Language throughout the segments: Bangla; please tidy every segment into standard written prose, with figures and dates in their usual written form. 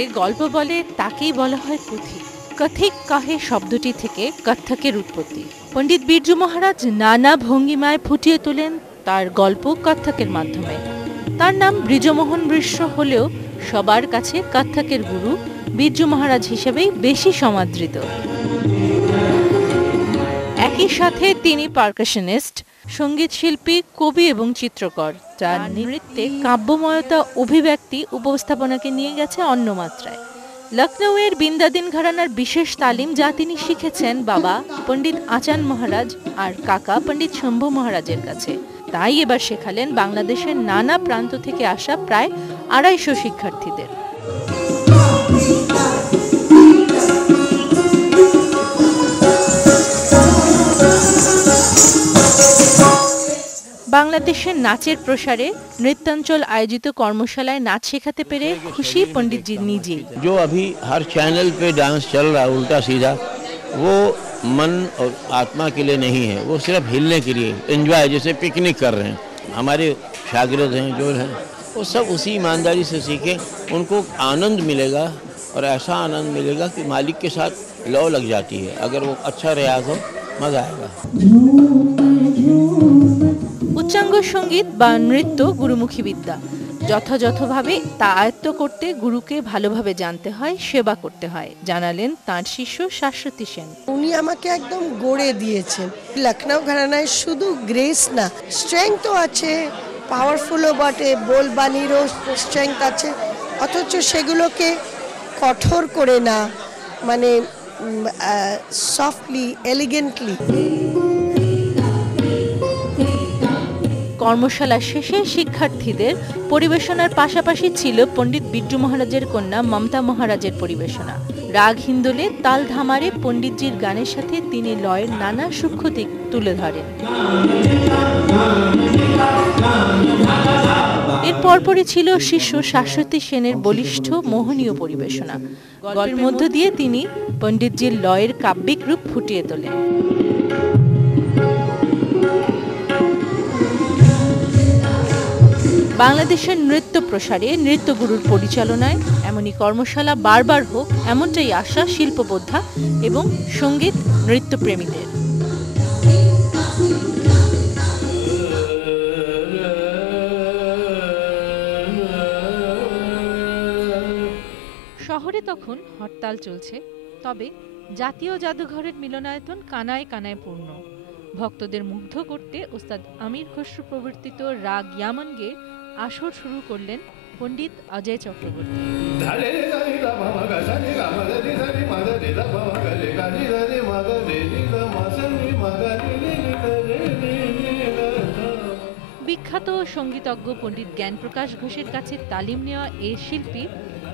যে গল্প বলে তাকেই বলা হয় কথিক। কথিক কহে শব্দটি থেকে কত্থকের উৎপত্তি। পণ্ডিত বিরজু মহারাজ নানা ভঙ্গিমায় ফুটিয়ে তোলেন তার গল্প কত্থকের মাধ্যমে। তার নাম বৃজমোহন মিশ্র হলেও সবার কাছে কত্থকের গুরু বিরজু মহারাজ হিসেবেই বেশি সমাদৃত। একই সাথে তিনি পারকাশনিস্ট, সঙ্গীত শিল্পী, কবি এবং চিত্রকর, যার নৃত্যে কাব্যময়তা, অভিব্যক্তি, উপস্থাপনাকে নিয়ে গেছে অন্য মাত্রায়। লখনৌয়ের বিন্দাদিন ঘরানার বিশেষ তালিম যা তিনি শিখেছেন বাবা পণ্ডিত আচান মহারাজ আর কাকা পণ্ডিত শম্ভু মহারাজের কাছে, তাই এবার শেখালেন বাংলাদেশের নানা প্রান্ত থেকে আসা প্রায় ২৫০ শিক্ষার্থীদের। বাংলাদেশের নাচের প্রসারে নৃত্যাঞ্চল আয়োজিত কর্মশালায় নাচ শেখাতে পেরে খুশি पंडित जी নিজেই। जो अभी हर चैनल पे डांस चल रहा है उल्टा सीधा, वो मन और आत्मा के लिए नहीं है, वो सिर्फ हिलने के लिए, एंजॉय, जैसे पिकनिक कर रहे हैं। हमारे शागिर्द हैं जो हैं वो सब उसी ईमानदारी से सीखे, उनको आनंद मिलेगा और ऐसा आनंद मिलेगा कि मालिक के साथ लौ लग जाती है। अगर वो अच्छा रियाज हो मजा आएगा। উচ্চাঙ্গ সঙ্গীত বা নৃত্য গুরুমুখী বিদ্যা। যথাযথভাবে তা আয়ত্ত করতে গুরুকে ভালোভাবে জানতে হয়, সেবা করতে হয়, জানালেন তাঁর শিষ্য শাশ্বতী সেন। উনি আমাকে একদম গড়ে দিয়েছেন। লখনৌ ঘরানায় শুধু গ্রেস না, স্ট্রেংথও আছে, পাওয়ারফুলও বটে, বোলবাণীরও স্ট্রেংথ আছে, অথচ সেগুলোকে কঠোর করে না, মানে সফটলি, এলিগেন্টলি। কর্মশালা শেষে শিক্ষার্থীদের পরিবেশনার পাশাপাশি ছিল পণ্ডিত বিরজু মহারাজের কন্যা মমতা মহারাজের পরিবেশনা। রাগ হিন্দোলে, তাল ধামারে পণ্ডিতজির গানের সাথে তিনি লয়ের নানা সূক্ষ্ম দিক তুলে ধরেন। এর পরপরই ছিল শিষ্য শাশ্বতী সেনের বলিষ্ঠ মোহনীয় পরিবেশনা। গল্পের মধ্য দিয়ে তিনি পণ্ডিতজির লয়ের কাব্যিক রূপ ফুটিয়ে তোলেন। বাংলাদেশের নৃত্য প্রসারে নৃত্যগুরুর পরিচালনায় এমনই কর্মশালা বারবার হোক, এমনটাই আশা শিল্পবোদ্ধা এবং সঙ্গীত নৃত্যপ্রেমীদের। শহরে তখন হরতাল চলছে, তবে জাতীয় জাদুঘরের মিলনায়তন কানায় কানায় পূর্ণ। ভক্তদের মুগ্ধ করতে ওস্তাদ আমির খসরু প্রবর্তিত রাগ ইয়ামনগে আসর শুরু করলেন পণ্ডিত অজয় চক্রবর্তী। বিখ্যাত সঙ্গীতজ্ঞ পণ্ডিত জ্ঞানপ্রকাশ ঘোষের কাছে তালিম নেওয়া এই শিল্পী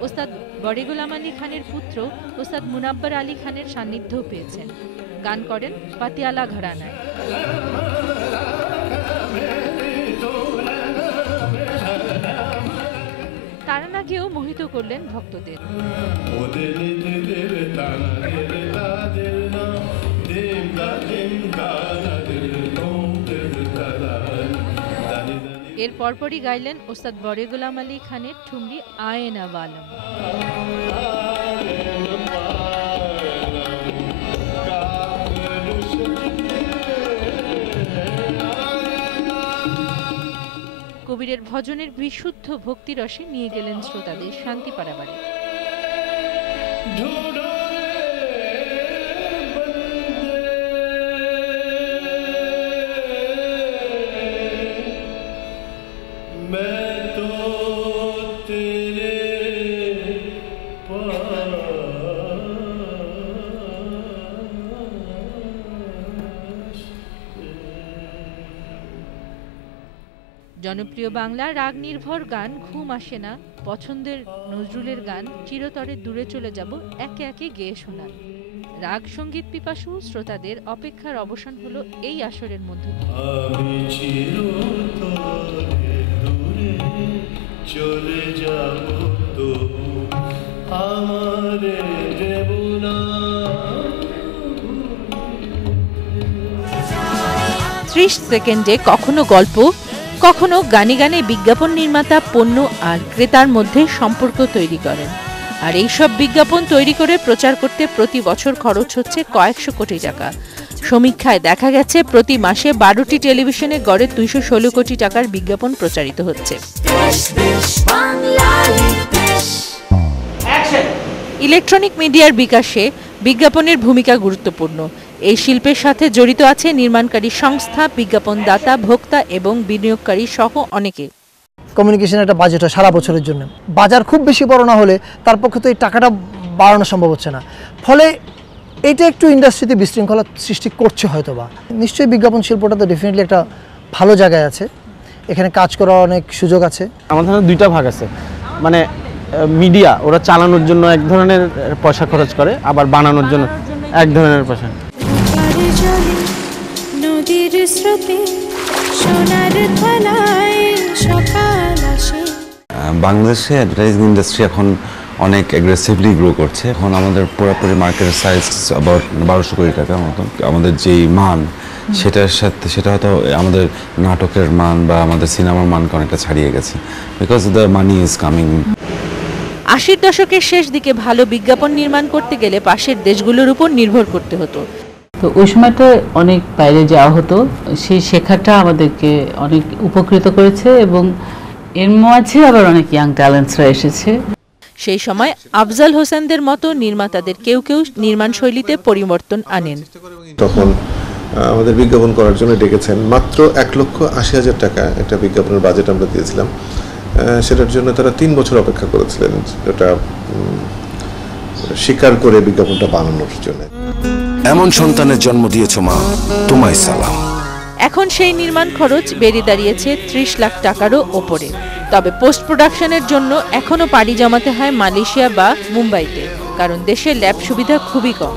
ওস্তাদ বড়ে গোলাম আলী খানের পুত্র ওস্তাদ মুনাব্বার আলী খানের সান্নিধ্যও পেয়েছেন। গান করেন পাতিয়ালা ঘরানায়। তারানাগেও মোহিত করলেন ভক্তদের। এর পরপরই গাইলেন ওস্তাদ বড়ে গোলাম আলী খানের ঠুমরি আয়েনা ওয়ালম। কবিরের ভজনের বিশুদ্ধ ভক্তিরসে নিয়ে গেলেন শ্রোতাদের শান্তি পারাবারে। জনপ্রিয় বাংলা রাগ নির্ভর গান ঘুম আসে না, পছন্দের নজরুলের গান চিরতরে দূরে চলে যাব একে একে গেয়ে শোনান। রাগ সঙ্গীত পিপাসু শ্রোতাদের অপেক্ষার অবসান হলো এই আসরের মধ্য দিয়ে। ত্রিশ সেকেন্ডে কখনো গল্প, কখনো গানে গানে বিজ্ঞাপন নির্মাতা পণ্য আর ক্রেতার মধ্যে সম্পর্ক তৈরি করেন। আর এইসব বিজ্ঞাপন তৈরি করে প্রচার করতে প্রতি বছর খরচ হচ্ছে কয়েকশো কোটি টাকা। সমীক্ষায় দেখা গেছে প্রতি মাসে 12টি টেলিভিশনে গড়ে 216 কোটি টাকার বিজ্ঞাপন প্রচারিত হচ্ছে। ইলেকট্রনিক মিডিয়ার বিকাশে বিজ্ঞাপনের ভূমিকা গুরুত্বপূর্ণ। এই শিল্পের সাথে জড়িত আছে নির্মাণকারী সংস্থা, বিজ্ঞাপনদাতা, ভোক্তা এবং বিনিয়োগকারী সহ অনেকে। কমিউনিকেশন একটা বাজেট হয় সারা বছরের জন্য, বাজার খুব বেশি বড় না হলে তার পক্ষে তো এই টাকাটা বাড়ানো সম্ভব হচ্ছে না, ফলে এটা একটু ইন্ডাস্ট্রিতে বিশৃঙ্খলা সৃষ্টি করছে হয়তো বা। নিশ্চয়ই বিজ্ঞাপন শিল্পটা তো ডেফিনেটলি একটা ভালো জায়গায় আছে, এখানে কাজ করার অনেক সুযোগ আছে। আমাদের দুইটা ভাগ আছে, মানে মিডিয়া ওরা চালানোর জন্য এক ধরনের পয়সা খরচ করে, আবার বানানোর জন্য এক ধরনের পয়সা। বাংলাদেশে অ্যাডভার্টাইজিং ইন্ডাস্ট্রি এখন অনেক অ্যাগ্রেসিভলি গ্রো করছে। এখন আমাদের পুরোপুরি মার্কেটের সাইজ অ্যাবাউট 1200 কোটি টাকার মতন। আমাদের যেই মান সেটার সাথে সেটা হয়তো আমাদের নাটকের মান বা আমাদের সিনেমার মানকে অনেকটা ছাড়িয়ে গেছে, because the money is coming. 80-র দশকের শেষ দিকে ভালো বিজ্ঞাপন নির্মাণ করতে গেলে পাশের দেশগুলোর উপর নির্ভর করতে হতো। তো ওই সময়টা অনেক বাইরে যাওয়া হতো, সেই শেখাটা আমাদেরকে অনেক উপকৃত করেছে এবং এর মাঝে আবার অনেক ইয়াং ট্যালেন্টসরা এসেছে। সেই সময় আফজাল হোসেনদের মতো নির্মাতাদের কেউ কেউ নির্মাণ শৈলীতে পরিবর্তন আনেন। তখন আমাদের বিজ্ঞাপন করার জন্য ডেকেছেন, মাত্র 1,80,000 টাকা একটা বিজ্ঞাপনের বাজেট আমরা দিয়েছিলাম। সেটার জন্য তারা 3 বছর অপেক্ষা করেছিলেন এটা স্বীকার করে বিজ্ঞাপনটা বানানোর জন্য। এমন সন্তানের জন্ম দিয়েছো মা, তোমায় সালাম। এখন সেই নির্মাণ খরচ বেড়ে দাঁড়িয়েছে 30 লাখ টাকারও ওপরে। তবে পোস্ট প্রোডাকশনের জন্য এখনো পাড়ি জমাতে হয় মালয়েশিয়া বা মুম্বাইতে, কারণ দেশে ল্যাব সুবিধা খুবই কম।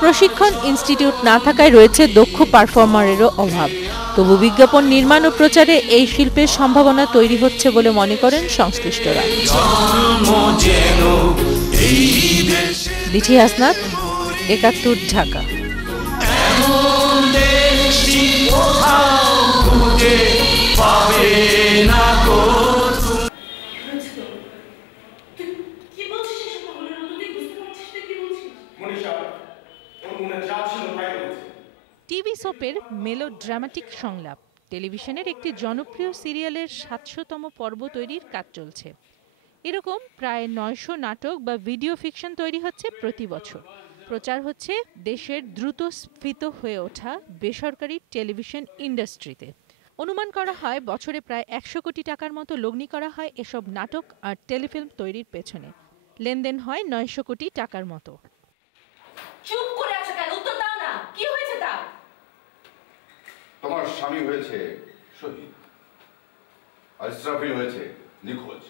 প্রশিক্ষণ ইনস্টিটিউট না থাকায় রয়েছে দক্ষ পারফর্মারেরও অভাব। তবু বিজ্ঞাপন নির্মাণ ও প্রচারে এই শিল্পের সম্ভাবনা তৈরি হচ্ছে বলে মনে করেন সংশ্লিষ্টরা। লিঠি হাসনাত, 71, ঢাকা। টিভি সোপের মেলোড্রামাটিক সংলাপ টেলিভিশনের একটি জনপ্রিয় সিরিয়ালের 700তম পর্ব তৈরির কাজ চলছে। এরকম প্রায় 900 নাটক বা ভিডিও ফিকশন তৈরি হচ্ছে প্রতি বছর। প্রচার হচ্ছে দেশের দ্রুত স্ফীত হয়ে ওঠা বেসরকারি টেলিভিশন ইন্ডাস্ট্রিতে। অনুমান করা হয় বছরে প্রায় 100 কোটি টাকার মতো লগ্নি করা হয় এসব নাটক আর টেলিফিল্ম তৈরির পেছনে। লেনদেন হয় 900 কোটি টাকার মতো। চুপ করে আছো কেন? উত্তর দাও না, কি হয়েছে তার? তোমার স্বামী হয়েছে শহীদ, আর ইসরাফিল হয়েছে নিখোঁজ।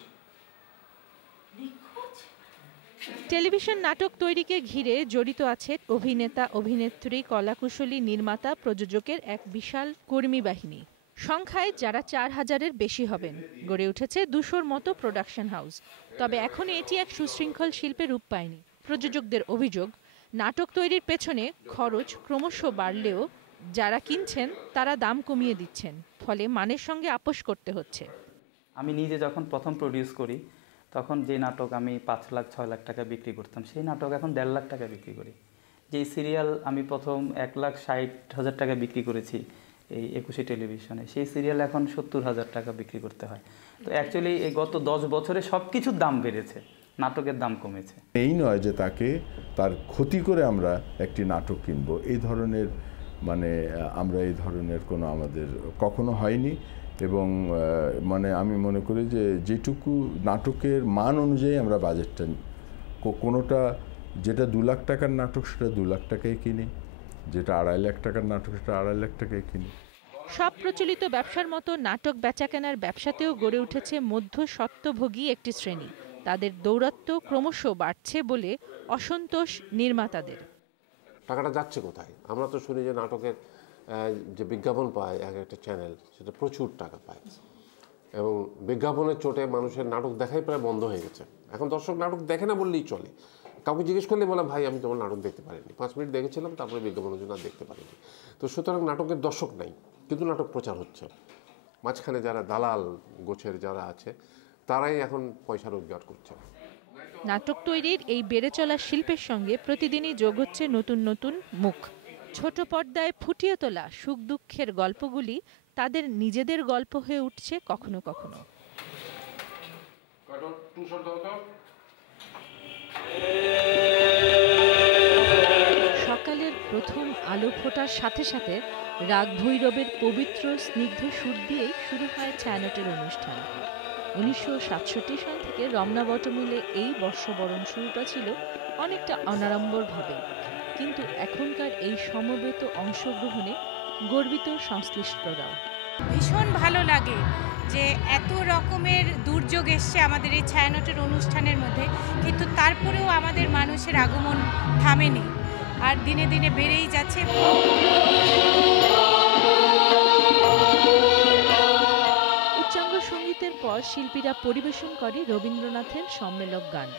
টেলিভিশন নাটক তৈরিকে ঘিরে জড়িত আছে অভিনেতা, অভিনেত্রী, কলাকুশলী, নির্মাতা, প্রযোজকের এক বিশাল কর্মী বাহিনী। সংখ্যায় যারা 4000-এর বেশি হবেন। গড়ে উঠেছে 200-র মতো প্রোডাকশন হাউস। তবে এখনো এটি এক সুশৃঙ্খল শিল্পে রূপ পায়নি। প্রযোজকদের অভিযোগ, নাটক তৈরির পেছনে খরচ ক্রমশ বাড়লেও যারা কিনছেন তারা দাম কমিয়ে দিচ্ছেন, ফলে মানের সঙ্গে আপোষ করতে হচ্ছে। আমি নিজে যখন প্রথম প্রডিউস করি তখন যে নাটক আমি 5 লাখ 6 লাখ টাকা বিক্রি করতাম, সেই নাটক এখন 1.5 লাখ টাকা বিক্রি করি। যেই সিরিয়াল আমি প্রথম 1,60,000 টাকা বিক্রি করেছি এই 21 টেলিভিশনে, সেই সিরিয়াল এখন 70,000 টাকা বিক্রি করতে হয়। তো অ্যাকচুয়ালি এই গত 10 বছরে সব কিছুর দাম বেড়েছে, নাটকের দাম কমেছে। এই নয় যে তাকে তার ক্ষতি করে আমরা একটি নাটক কিনবো, এই ধরনের আমরা এই ধরনের কোনো আমাদের কখনো হয়নি। এবং আমি মনে করি যে যেটুকু নাটকের মান অনুযায়ী আমরা বাজেটটা, কোনোটা যেটা 2 লাখ টাকার নাটক সেটা 2 লাখ টাকায় কিনি, যেটা 2.5 লাখ টাকার নাটক সেটা 2.5 লাখ টাকায় কিনি। সব প্রচলিত ব্যবসার মতো নাটক বেচাকেনার ব্যবসাতেও গড়ে উঠেছে মধ্যস্বত্বভোগী একটি শ্রেণী। তাদের দৌরাত্ম্য ক্রমশ বাড়ছে বলে অসন্তোষ নির্মাতাদের। টাকাটা যাচ্ছে কোথায়? আমরা তো শুনি যে নাটকের যে বিজ্ঞাপন পায় এক একটা চ্যানেল, সেটা প্রচুর টাকা পায়, এবং বিজ্ঞাপনের চোটে মানুষের নাটক দেখাই প্রায় বন্ধ হয়ে গেছে। এখন দর্শক নাটক দেখে না বললেই চলে। কাউকে জিজ্ঞেস করলে বলে ভাই আমি তোমার নাটক দেখতে পারিনি, 5 মিনিট দেখেছিলাম, তারপরে বিজ্ঞাপনের জন্য আর দেখতে পারিনি। তো সুতরাং নাটকের দর্শক নাই, কিন্তু নাটক প্রচার হচ্ছে। মাঝখানে যারা দালাল গোছের যারা আছে তারাই এখন পয়সা রোজগার করছে। নাটক তৈরির এই বেড়ে চলা শিল্পের সঙ্গে প্রতিদিনই যোগ হচ্ছে নতুন নতুন মুখ। ছোট পর্দায় ফুটিয়ে তোলা সুখ দুঃখের গল্পগুলি তাদের নিজেদের গল্প হয়ে উঠছে কখনো কখনো। সকালের প্রথম আলো ফোটার সাথে সাথে রাগ ভৈরবের পবিত্র স্নিগ্ধ সুর দিয়েই শুরু হয় ছায়ানটের অনুষ্ঠান। 1967 সাল থেকে রমনা বটমিলে এই বর্ষবরণ শুরুটা ছিল অনেকটা অনাড়ম্বরভাবে, কিন্তু এখনকার এই সমবেত অংশগ্রহণে গর্বিত সংশ্লিষ্টরাও। ভীষণ ভালো লাগে যে এত রকমের দুর্যোগ এসছে আমাদের এই ছায়ানটের অনুষ্ঠানের মধ্যে, কিন্তু তারপরেও আমাদের মানুষের আগমন থামেনি আর দিনে দিনে বেড়েই যাচ্ছে। উচ্চাঙ্গ সঙ্গীতের পর শিল্পীরা পরিবেশন করে রবীন্দ্রনাথের সম্মেলক গান।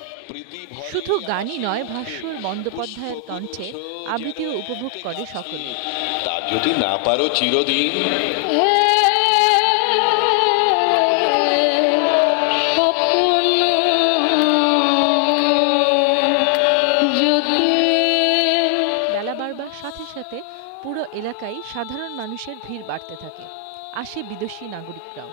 শুধু গানই নয়, ভাস্বর বন্দ্যোপাধ্যায়ের কণ্ঠে আবৃত্তিও উপভোগ করে সকলে। তা যদি না পারো চিরদিন বেলা বাড়বার সাথে সাথে পুরো এলাকায় সাধারণ মানুষের ভিড় বাড়তে থাকে, আসে বিদেশি নাগরিকরাও।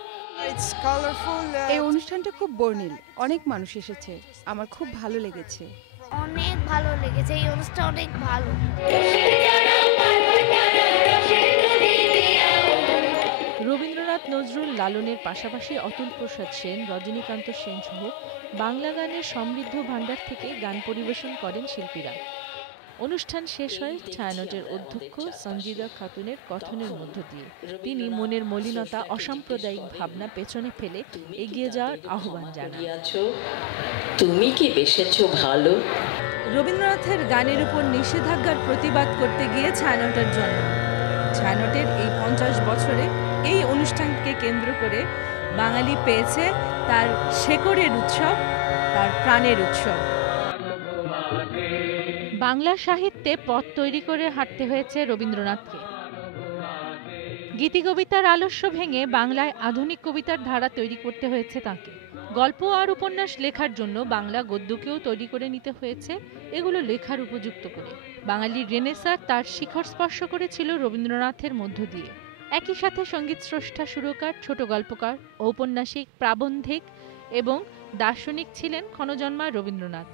এই অনুষ্ঠানটা খুব বর্ণিল, অনেক মানুষ এসেছে, আমার খুব ভালো লেগেছে। অনেক ভালো লেগেছে, এই অনুষ্ঠান অনেক ভালো। রবীন্দ্রনাথ, নজরুল, লালনের পাশাপাশি অতুল প্রসাদ সেন, রজনীকান্ত সেন সহ বাংলা গানের সমৃদ্ধ ভাণ্ডার থেকে গান পরিবেশন করেন শিল্পীরা। অনুষ্ঠান শেষ হয় ছায়ানটের অধ্যক্ষ সঞ্জিদা খাতুনের কথনের মধ্য দিয়ে। তিনি মনের মলিনতা, অসাম্প্রদায়িক ভাবনা পেছনে ফেলে এগিয়ে যাওয়ার আহ্বান জানান। তুমি কি বেসেছো ভালো। রবীন্দ্রনাথের গানের উপর নিষেধাজ্ঞার প্রতিবাদ করতে গিয়ে ছায়ানটের জন্ম। ছায়ানটের এই 50 বছরে এই অনুষ্ঠানকে কেন্দ্র করে বাঙালি পেয়েছে তার শেকড়ের উৎসব, তার প্রাণের উৎসব। বাংলা সাহিত্যে পথ তৈরি করে হাঁটতে হয়েছে রবীন্দ্রনাথকে। গীতিকবিতার আলস্য ভেঙে বাংলায় আধুনিক কবিতার ধারা তৈরি করতে হয়েছে তাকে। গল্প আর উপন্যাস লেখার জন্য বাংলা গদ্যকেও তৈরি করে নিতে হয়েছে, এগুলো লেখার উপযুক্ত করে। বাঙালির রেনেসাঁ তার শিখর স্পর্শ করেছিল রবীন্দ্রনাথের মধ্য দিয়ে। একই সাথে সঙ্গীত স্রষ্টা, সুরকার, ছোট গল্পকার, ঔপন্যাসিক, প্রাবন্ধিক এবং দার্শনিক ছিলেন ক্ষণজন্মা রবীন্দ্রনাথ।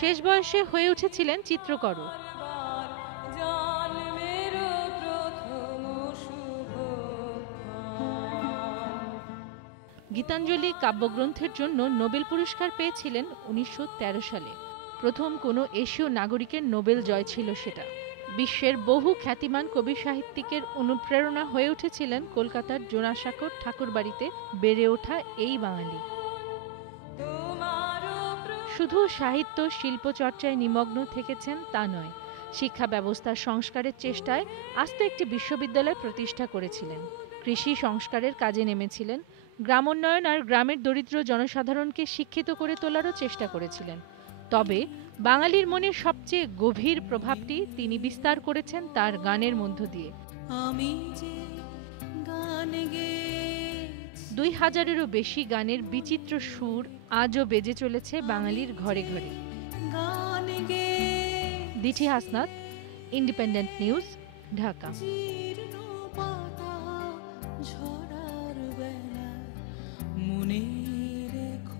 শেষ বয়সে হয়ে উঠেছিলেন চিত্রকরও। গীতাঞ্জলি কাব্যগ্রন্থের জন্য নোবেল পুরস্কার পেয়েছিলেন 1913 সালে। প্রথম কোনো এশীয় নাগরিকের নোবেল জয় ছিল সেটা। বিশ্বের বহু খ্যাতিমান কবি সাহিত্যিকের অনুপ্রেরণা হয়ে উঠেছিলেন কলকাতার জোড়াসাঁকোর ঠাকুরবাড়িতে বেড়ে ওঠা এই বাঙালি। শুধু সাহিত্য শিল্প চর্চায় নিমগ্ন থেকেছেন তা নয়, শিক্ষা ব্যবস্থার সংস্কারের চেষ্টায় আস্ত একটি বিশ্ববিদ্যালয় প্রতিষ্ঠা করেছিলেন। কৃষি সংস্কারের কাজে নেমেছিলেন। গ্রামোন্নয়ন আর গ্রামের দরিদ্র জনসাধারণকে শিক্ষিত করে তোলারও চেষ্টা করেছিলেন। তবে বাঙালির মনে সবচেয়ে গভীর প্রভাবটি তিনি বিস্তার করেছেন তার গানের মধ্য দিয়ে। 2000-এরও বেশি গানের বিচিত্র সুর আজও বেজে চলেছে বাঙালির ঘরে ঘরে। Dithi Hasnat, independent news, Dhaka.